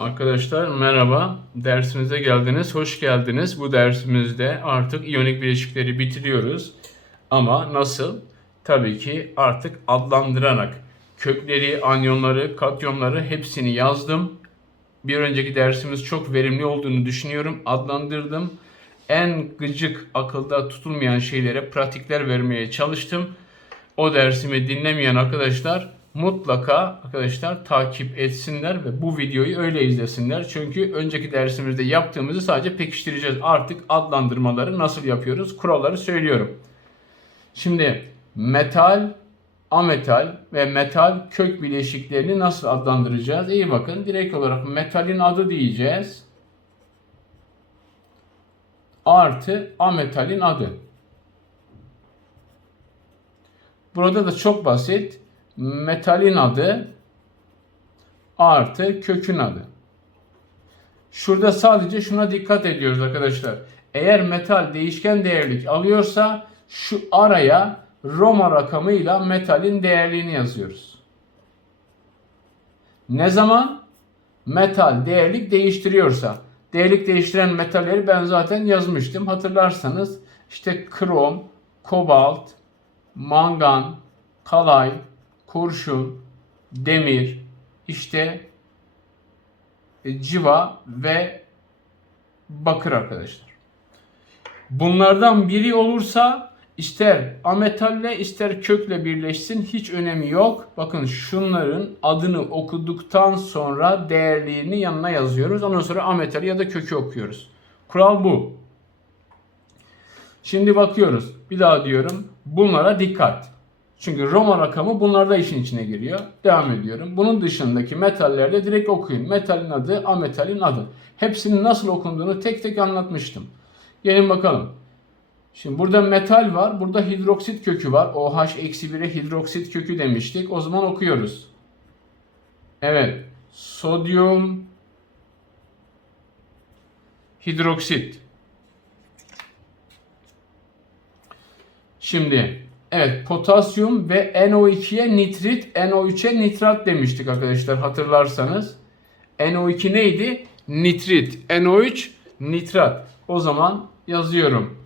Arkadaşlar merhaba. Dersimize geldiniz. Hoş geldiniz. Bu dersimizde artık iyonik bileşikleri bitiriyoruz. Ama nasıl? Tabii ki artık adlandırarak kökleri, anyonları, katyonları hepsini yazdım. Bir önceki dersimiz çok verimli olduğunu düşünüyorum. Adlandırdım. En gıcık akılda tutulmayan şeylere pratikler vermeye çalıştım. O dersimi dinlemeyen arkadaşlar mutlaka arkadaşlar takip etsinler ve bu videoyu öyle izlesinler. Çünkü önceki dersimizde yaptığımızı sadece pekiştireceğiz. Artık adlandırmaları nasıl yapıyoruz? Kuralları söylüyorum. Şimdi metal, ametal ve metal kök bileşiklerini nasıl adlandıracağız? İyi bakın. Direkt olarak metalin adı diyeceğiz. Artı ametalin adı. Burada da çok basit. Metalin adı artı kökün adı. Şurada sadece şuna dikkat ediyoruz arkadaşlar. Eğer metal değişken değerlik alıyorsa şu araya Roma rakamıyla metalin değerliğini yazıyoruz. Ne zaman? Metal değerlik değiştiriyorsa. Değerlik değiştiren metalleri ben zaten yazmıştım. Hatırlarsanız işte krom, kobalt, mangan, kalay, kurşun, demir, işte e, civa ve bakır arkadaşlar. Bunlardan biri olursa ister ametalle ister kökle birleşsin hiç önemi yok. Bakın şunların adını okuduktan sonra değerliğini yanına yazıyoruz. Ondan sonra ametali ya da kökü okuyoruz. Kural bu. Şimdi bakıyoruz. Bir daha diyorum. Bunlara dikkat. Çünkü Roma rakamı bunlarda işin içine giriyor. Devam ediyorum. Bunun dışındaki metallerde direkt okuyun. Metalin adı, ametalin adı. Hepsinin nasıl okunduğunu tek tek anlatmıştım. Gelin bakalım. Şimdi burada metal var. Burada hidroksit kökü var. OH-1'e hidroksit kökü demiştik. O zaman okuyoruz. Evet. Sodyum hidroksit. Şimdi evet potasyum ve NO2'ye nitrit, NO3'e nitrat demiştik arkadaşlar hatırlarsanız. NO2 neydi? Nitrit. NO3 nitrat. O zaman yazıyorum.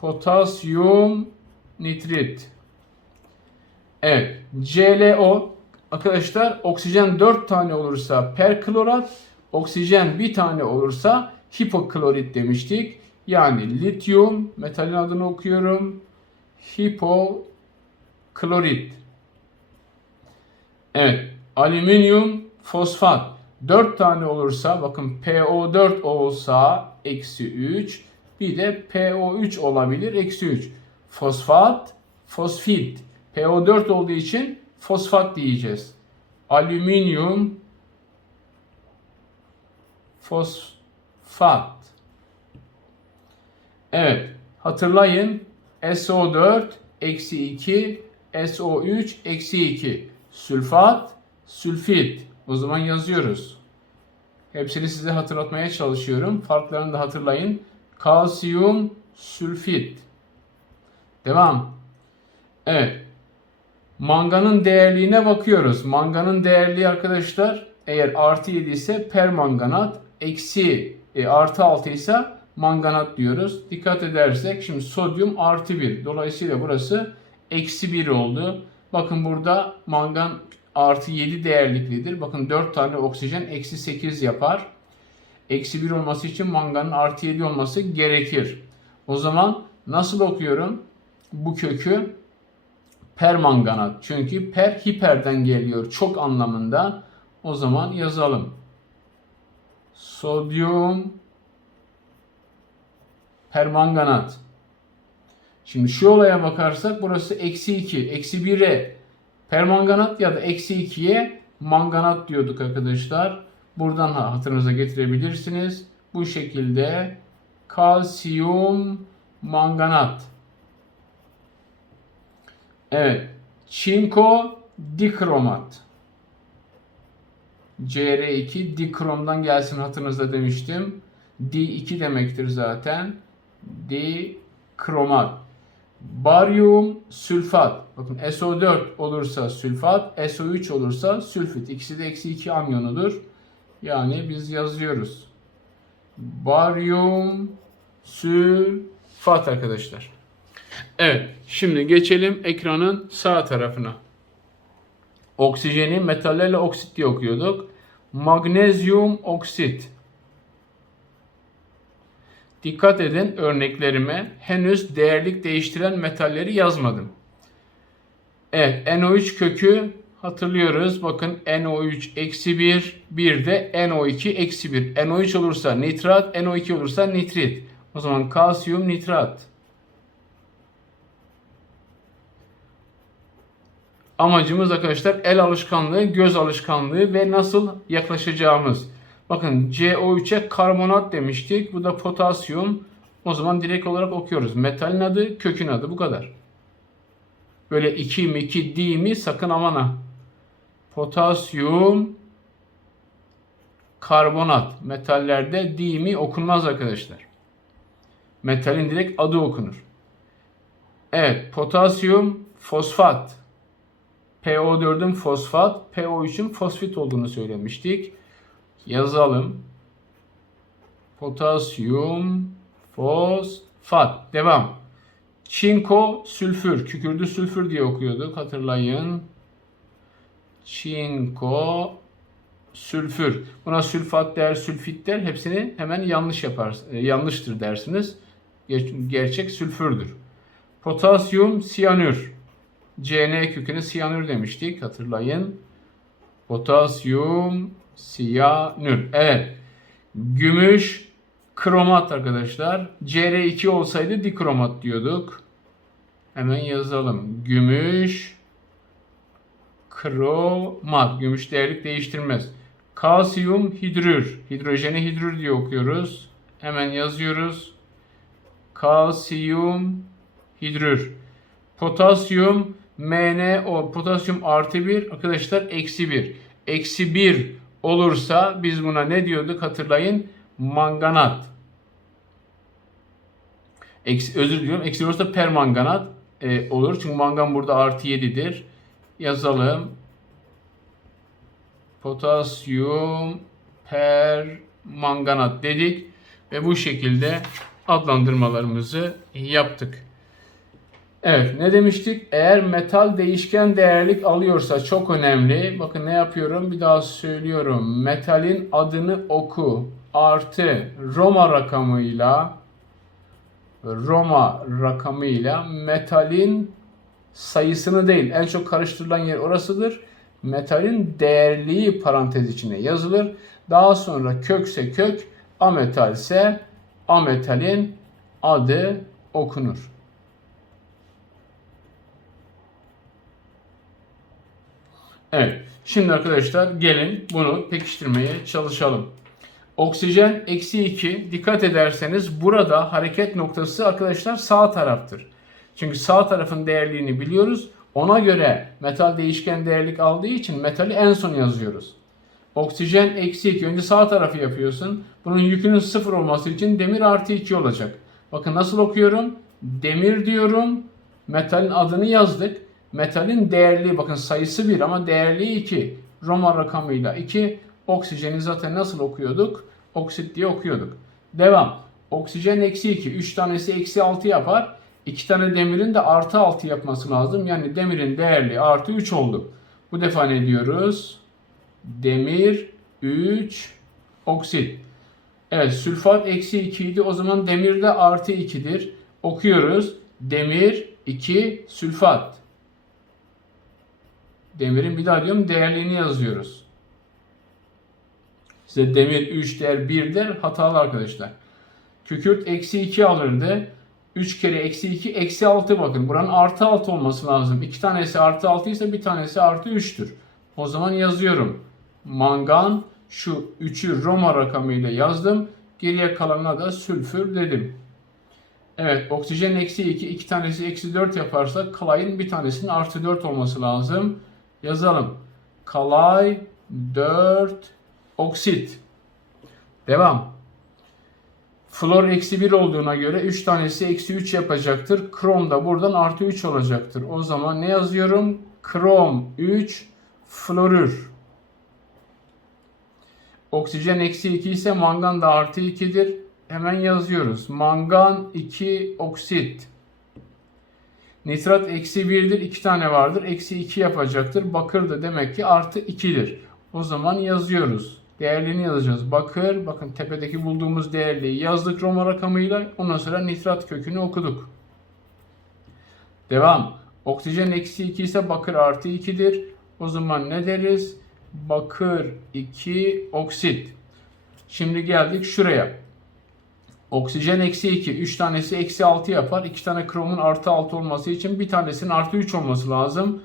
Potasyum nitrit. Evet. ClO arkadaşlar oksijen 4 tane olursa perklorat, oksijen bir tane olursa hipoklorit demiştik. Yani lityum, metalin adını okuyorum. Hipoklorit. Evet. Alüminyum fosfat. 4 tane olursa bakın PO4 olsa eksi 3 bir de PO3 olabilir eksi 3. Fosfat, fosfit. PO4 olduğu için fosfat diyeceğiz. Alüminyum fosfat. Evet. Hatırlayın. SO4 eksi 2 SO3 eksi 2 sülfat sülfit. O zaman yazıyoruz. Hepsini size hatırlatmaya çalışıyorum. Farklarını da hatırlayın. Kalsiyum sülfit. Devam. Evet. Manganın değerliğine bakıyoruz. Manganın değerliği arkadaşlar eğer artı 7 ise permanganat, eksi e, artı 6 ise manganat diyoruz. Dikkat edersek şimdi sodyum artı 1. Dolayısıyla burası eksi 1 oldu. Bakın burada mangan artı 7 değerliklidir. Bakın 4 tane oksijen eksi 8 yapar. Eksi 1 olması için manganın artı 7 olması gerekir. O zaman nasıl okuyorum bu kökü? Permanganat. Çünkü per hiperden geliyor. Çok anlamında. O zaman yazalım. Sodyum permanganat. Şimdi şu olaya bakarsak burası eksi 2. Eksi 1'e permanganat ya da eksi 2'ye manganat diyorduk arkadaşlar. Buradan hatırınıza getirebilirsiniz. Bu şekilde kalsiyum manganat. Evet. Çinko dikromat. CR2 dikromdan gelsin hatırınızda demiştim. D2 demektir zaten. dikromat. Baryum sülfat. Bakın SO4 olursa sülfat, SO3 olursa sülfit. İkisi de eksi 2 anyonudur. Yani biz yazıyoruz. Baryum sülfat arkadaşlar. Evet, şimdi geçelim ekranın sağ tarafına. Oksijeni metallerle oksit diye okuyorduk. Magnezyum oksit. Dikkat edin örneklerime henüz değerlik değiştiren metalleri yazmadım. Evet NO3 kökü hatırlıyoruz. Bakın NO3 eksi 1, bir de NO2 eksi 1. NO3 olursa nitrat, NO2 olursa nitrit. O zaman kalsiyum nitrat. Amacımız arkadaşlar el alışkanlığı, göz alışkanlığı ve nasıl yaklaşacağımız. Bakın CO3'e karbonat demiştik. Bu da potasyum. O zaman direkt olarak okuyoruz. Metalin adı, kökün adı. Bu kadar. Böyle 2 mi 2 di mi sakın aman ha. Potasyum karbonat. Metallerde di mi okunmaz arkadaşlar. Metalin direkt adı okunur. Evet, potasyum fosfat. PO4'ün fosfat, PO3'ün fosfit olduğunu söylemiştik. Yazalım. Potasyum fosfat. Devam. Çinko sülfür. Kükürdü sülfür diye okuyorduk. Hatırlayın. Çinko sülfür. Buna sülfat der, sülfit der. Hepsini hemen yanlış yapar. e, yanlıştır dersiniz. Ger- Gerçek sülfürdür. Potasyum siyanür. CN kökünü siyanür demiştik. Hatırlayın. Potasyum siyanür. Evet. Gümüş kromat arkadaşlar. Cr2 olsaydı dikromat diyorduk. Hemen yazalım. Gümüş kromat. Gümüş değerlik değiştirmez. Kalsiyum hidrür. Hidrojeni hidrür diye okuyoruz. Hemen yazıyoruz. Kalsiyum hidrür. Potasyum MnO potasyum artı 1 arkadaşlar eksi 1. Eksi 1 olursa biz buna ne diyorduk hatırlayın manganat. Eksi, özür diliyorum eksi olursa permanganat e, olur. Çünkü mangan burada artı 7'dir. Yazalım. Potasyum permanganat dedik ve bu şekilde adlandırmalarımızı yaptık. Evet ne demiştik? Eğer metal değişken değerlik alıyorsa çok önemli. Bakın ne yapıyorum? Bir daha söylüyorum. Metalin adını oku. Artı Roma rakamıyla Roma rakamıyla metalin sayısını değil en çok karıştırılan yer orasıdır. Metalin değerliği parantez içine yazılır. Daha sonra kökse kök, ametalse ametalin adı okunur. Evet. Şimdi arkadaşlar gelin bunu pekiştirmeye çalışalım. Oksijen eksi 2. Dikkat ederseniz burada hareket noktası arkadaşlar sağ taraftır. Çünkü sağ tarafın değerliğini biliyoruz. Ona göre metal değişken değerlik aldığı için metali en son yazıyoruz. Oksijen eksi 2. Önce sağ tarafı yapıyorsun. Bunun yükünün sıfır olması için demir artı 2 olacak. Bakın nasıl okuyorum? Demir diyorum. Metalin adını yazdık. Metalin değerliği bakın sayısı 1 ama değerliği 2. Roma rakamıyla 2. Oksijeni zaten nasıl okuyorduk? Oksit diye okuyorduk. Devam. Oksijen eksi 2. 3 tanesi eksi 6 yapar. 2 tane demirin de artı 6 yapması lazım. Yani demirin değerliği artı 3 oldu. Bu defa ne diyoruz? Demir 3 oksit. Evet sülfat eksi 2 idi. O zaman demir de artı 2'dir. Okuyoruz. Demir 2 sülfat. Demirin bir daha diyorum değerliğini yazıyoruz. Size demir 3 der 1 der hatalı arkadaşlar. Kükürt eksi 2 alırdı. 3 kere eksi 2 eksi 6 bakın. Buranın artı 6 olması lazım. 2 tanesi artı 6 ise bir tanesi artı 3'tür. O zaman yazıyorum. Mangan şu 3'ü Roma rakamıyla yazdım. Geriye kalanına da sülfür dedim. Evet oksijen eksi 2 iki tanesi eksi 4 yaparsa kalayın bir tanesinin artı 4 olması lazım. Yazalım. Kalay 4 oksit. Devam. Flor eksi 1 olduğuna göre 3 tanesi eksi 3 yapacaktır. Krom da buradan artı 3 olacaktır. O zaman ne yazıyorum? Krom 3 florür. Oksijen eksi 2 ise mangan da artı 2'dir. Hemen yazıyoruz. Mangan 2 oksit. Nitrat eksi 1'dir. 2 tane vardır. Eksi 2 yapacaktır. Bakır da demek ki artı 2'dir. O zaman yazıyoruz. Değerlerini yazacağız. Bakır, bakın tepedeki bulduğumuz değerliği yazdık Roma rakamıyla. Ondan sonra nitrat kökünü okuduk. Devam. Oksijen eksi 2 ise bakır artı 2'dir. O zaman ne deriz? Bakır 2 oksit. Şimdi geldik şuraya. Oksijen eksi 2. 3 tanesi eksi 6 yapar. 2 tane kromun artı 6 olması için bir tanesinin artı 3 olması lazım.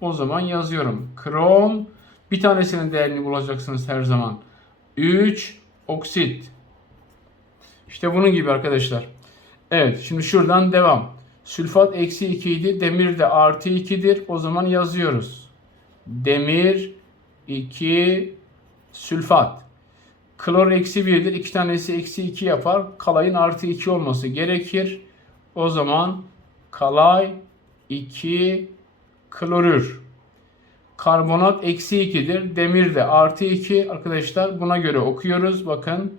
O zaman yazıyorum. Krom bir tanesinin değerini bulacaksınız her zaman. 3 oksit. İşte bunun gibi arkadaşlar. Evet şimdi şuradan devam. Sülfat eksi 2 idi. Demir de artı 2'dir. O zaman yazıyoruz. Demir 2 sülfat. Klor eksi 1'dir. 2 tanesi eksi 2 yapar. Kalayın artı 2 olması gerekir. O zaman kalay 2 klorür. Karbonat eksi 2'dir. Demir de artı 2. Arkadaşlar buna göre okuyoruz. Bakın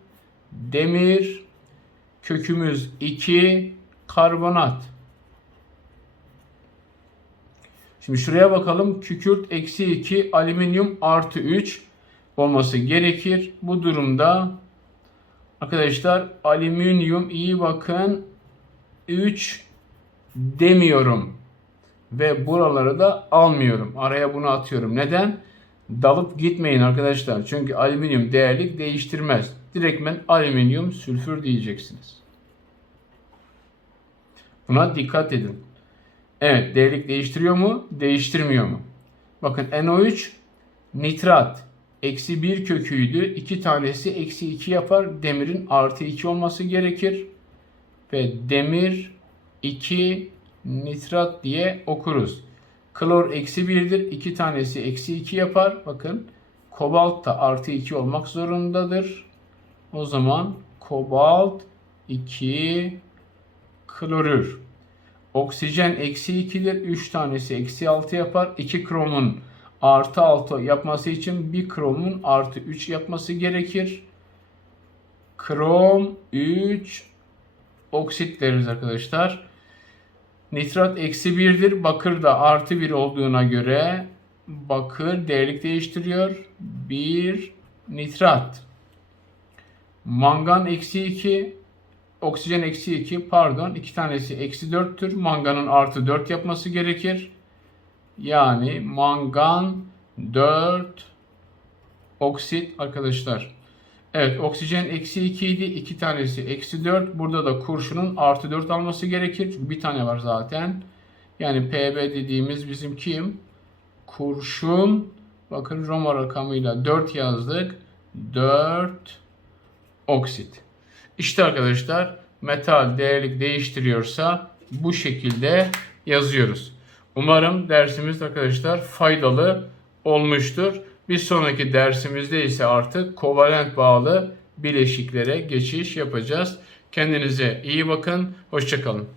demir kökümüz 2 karbonat. Şimdi şuraya bakalım. Kükürt eksi 2 alüminyum artı 3 olması gerekir. Bu durumda arkadaşlar alüminyum iyi bakın 3 demiyorum. Ve buraları da almıyorum. Araya bunu atıyorum. Neden? Dalıp gitmeyin arkadaşlar. Çünkü alüminyum değerlik değiştirmez. Direktmen alüminyum sülfür diyeceksiniz. Buna dikkat edin. Evet değerlik değiştiriyor mu? Değiştirmiyor mu? Bakın NO3 nitrat eksi 1 köküydü. 2 tanesi eksi 2 yapar. Demirin artı 2 olması gerekir. Ve demir 2 nitrat diye okuruz. Klor eksi 1'dir. 2 tanesi eksi 2 yapar. Bakın kobalt da artı 2 olmak zorundadır. O zaman kobalt 2 klorür. Oksijen eksi 2'dir. 3 tanesi eksi 6 yapar. 2 kromun artı 6 yapması için bir kromun artı 3 yapması gerekir. Krom 3 oksit deriz arkadaşlar. Nitrat eksi 1'dir. Bakır da artı 1 olduğuna göre bakır değerlik değiştiriyor. 1 nitrat. Mangan eksi 2. Oksijen eksi 2 pardon. iki tanesi eksi 4'tür. Manganın artı 4 yapması gerekir. Yani mangan 4 oksit arkadaşlar. Evet oksijen eksi 2 idi. 2 tanesi eksi 4. Burada da kurşunun artı 4 alması gerekir. Çünkü bir tane var zaten. Yani PB dediğimiz bizim kim? Kurşun. Bakın Roma rakamıyla 4 yazdık. 4 oksit. İşte arkadaşlar metal değerlik değiştiriyorsa bu şekilde yazıyoruz. Umarım dersimiz arkadaşlar faydalı olmuştur. Bir sonraki dersimizde ise artık kovalent bağlı bileşiklere geçiş yapacağız. Kendinize iyi bakın. Hoşçakalın.